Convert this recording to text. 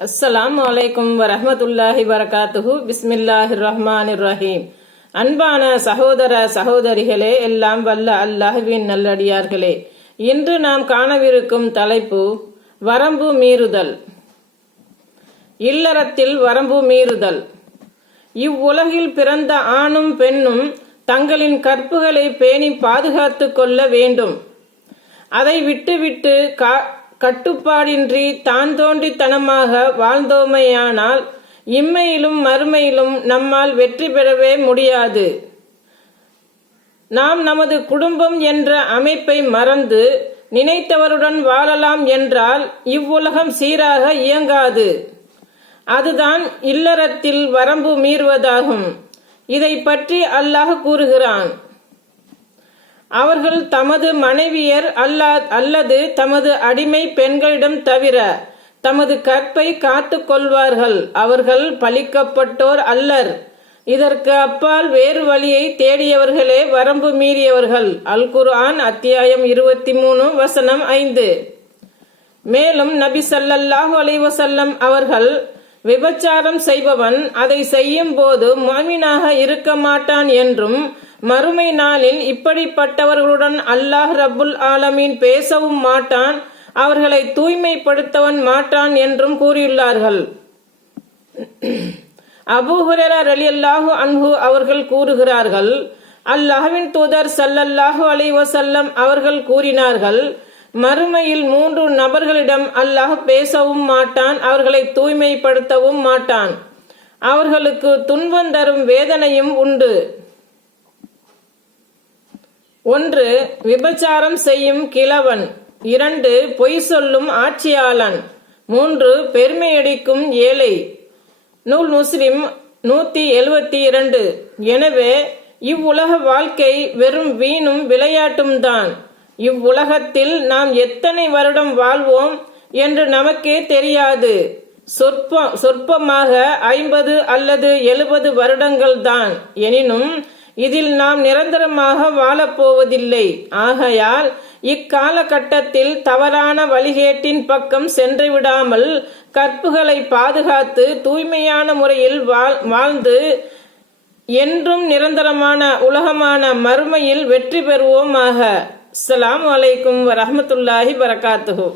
அஸ்ஸலாமு அலைக்கும் வரமத்துல்லாஹி வரகாத்துஹு. பிஸ்மில்லாஹி ரஹ்மான் ரஹீம் அன்பான சகோதர சகோதரிகளே எல்லாம் வல்ல அல்லாஹ்வின் நல்லடியார்களே. இன்று நாம் காணவிருக்கும் தலைப்பு வரம்பு மீறுதல். இல்லறத்தில் வரம்பு மீறுதல். இவ்வுலகில் பிறந்த ஆணும் பெண்ணும் தங்களின் கற்புகளை பேணி பாதுகாத்து கொள்ள வேண்டும். அதை விட்டுவிட்டு கா- கட்டுப்பாடின்றி தான் தோன்றித்தனமாக வாழ்ந்தோமையானால் இம்மையிலும் மறுமையிலும் நம்மால் வெற்றி பெறவே முடியாது. நாம் நமது குடும்பம் என்ற அமைப்பை மறந்து நினைத்தவருடன் வாழலாம் என்றால் இவ்வுலகம் சீராக இயங்காது. அதுதான் இல்லறத்தில் வரம்பு மீறுவதாகும். இதை பற்றி அல்லாஹ் கூறுகிறான். அவர்கள் தமது மனைவியர் அல்லா அல்லது தமது அடிமை பெண்களிடம் தவிர தமது கற்பை காத்து கொள்வார்கள். அவர்கள் பழிக்கப்பட்டோர் அல்லர். இதற்கு அப்பால் வேறு வழியை தேடியவர்களே வரம்பு மீறியவர்கள். அல் குர்ஆன் அத்தியாயம் இருபத்தி மூணு வசனம் ஐந்து. மேலும் நபி சல்லல்லாஹு அலைவசல்லம் அவர்கள் விபச்சாரம் செய்பவன் அதை செய்யும் போது மாமினாக இருக்க மாட்டான் என்றும் மறுமை நாளில் இப்படிப்பட்டவர்களுடன் அல்லாஹ் ரப்புல் ஆலமீன் பேசவும் மாட்டான் அவர்களை தூய்மைப்படுத்தவன் மாட்டான் என்றும் கூறியுள்ளார்கள். அபூ அலி அல்லாஹு அன்ஹு அவர்கள் கூறுகிறார்கள் அல்லாஹ்வின் தூதர் சல்லல்லாஹு அலி வசல்லம் அவர்கள் கூறினார்கள் மறுமையில் மூன்று நபர்களிடம் அல்லாஹ் பேசவும் மாட்டான் அவர்களை தூய்மைப்படுத்தவும் மாட்டான். அவர்களுக்கு துன்பம் தரும் வேதனையும் உண்டு. ஒன்று விபச்சாரம் செய்யும் கிழவன். இரண்டு பொய் சொல்லும் ஆட்சியாளன். மூன்று பெருமையடிக்கும் ஏழை. நூல் முஸ்லிம் நூத்தி எழுபத்தி இரண்டு. எனவே இவ்வுலக வாழ்க்கை வெறும் வீணும் விளையாட்டும் தான். இவ்வுலகத்தில் நாம் எத்தனை வருடம் வாழ்வோம் என்று நமக்கே தெரியாது. சொற்ப சொற்பமாக ஐம்பது அல்லது எழுபது வருடங்கள் தான். எனினும் இதில் நாம் நிரந்தரமாக வாழப்போவதில்லை. ஆகையால் இக்காலகட்டத்தில் தவறான வழிகேட்டின் பக்கம் சென்று விடாமல் கற்புகளை பாதுகாத்து தூய்மையான முறையில் வாழ்- வாழ்ந்து என்றும் நிரந்தரமான உலகமான மறுமையில் வெற்றி பெறுவோமாக. அஸ்லாம் அலைக்கும் வரமத்துல்லாஹி வரகாத்துஹு